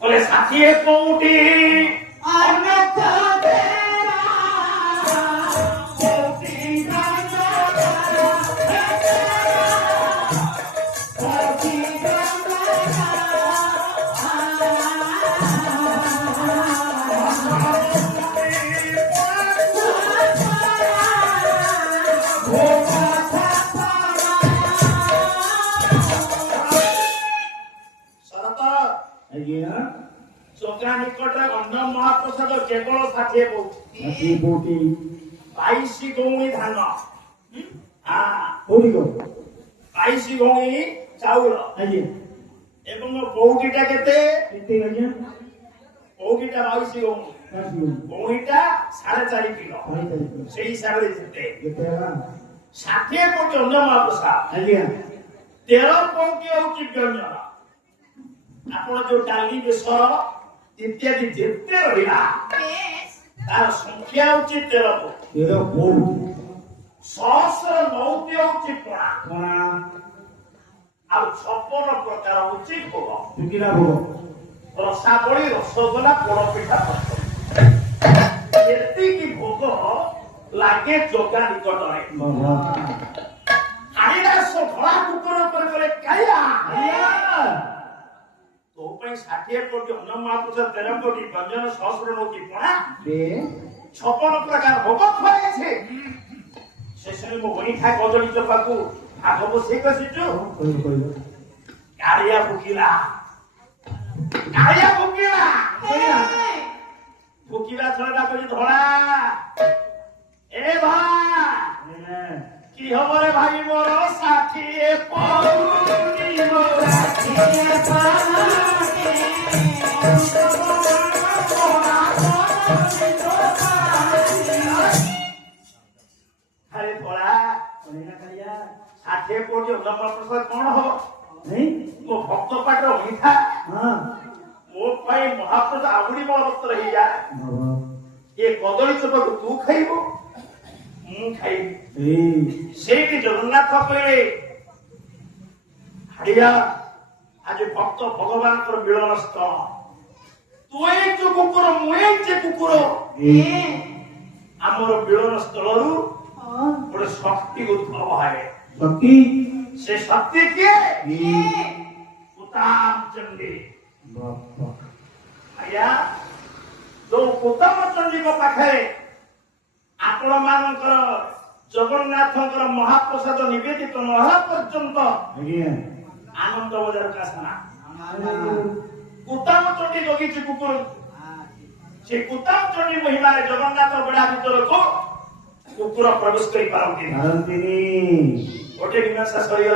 बोले षाठिए कोटी चोका निकटे अन्न महाप्रसाद केवल षाठिए कोटी 22 गौणी धान 22 गौणी चाउल एवं कौटीटा केते कौटीटा 22 गौणी गौणीटा 4.5 किलो से हिसाब से जिते 60 कोटी अन्न महाप्रसाद 13 पंक्ति होची व्यंजन आपण जो डाली बेसर इत्यादि जेते रहिला तार संख्या होची 13 सहस्र नौती होची पणा आ 56 प्रकार होची भोग रसावली रसगोला पोड़पिठा एति की भोग लागे जोगा निकटरे हरिदास धड़ा कुकुर पर करे काया तो पे 60 कोटी अन्न महाप्रसाद 13 कोटी व्यंजन सहस्र नौती पणा 56 प्रकार भोग खुआए छे शेषने मो बनी खा कदली चपाकू आगो बसे कसिचु कालिया फुकिला छड़ा करी धड़ा ए भाई की हमरे भाई मोर 60 कोटी मोर 60 अरे थोड़ा 60 कोटी अन्न महाप्रसाद कौन हो मो भक्त पाटर मीठा मो पाई महाप्रसाद आबुड़ी बलवत्त रही जाए ये कदली चपक तू खाइबो मु खाइबी सेठी जगन्नाथ कहले हरिया आज भक्त भगवान कर मिलन स्थल तुए जो कुकुर मुए जे कुकुर आमर मिलन स्थलरू गोटे शक्ति उद्भव है शक्ति से शक्ति के कुताम चंडी आया जो कुताम चंडी को पाखे आपण मानकर जगन्नाथंकर महाप्रसाद निवेदित नहा पर्यंत आनंद बजार कासना कुताम चंडी जोगी कुकुर से कुताम चंडी महिमा जगन्नाथ बेड़ा भीतर को कुकुर प्रवेश करि पारंती गोटे विनाश सरिया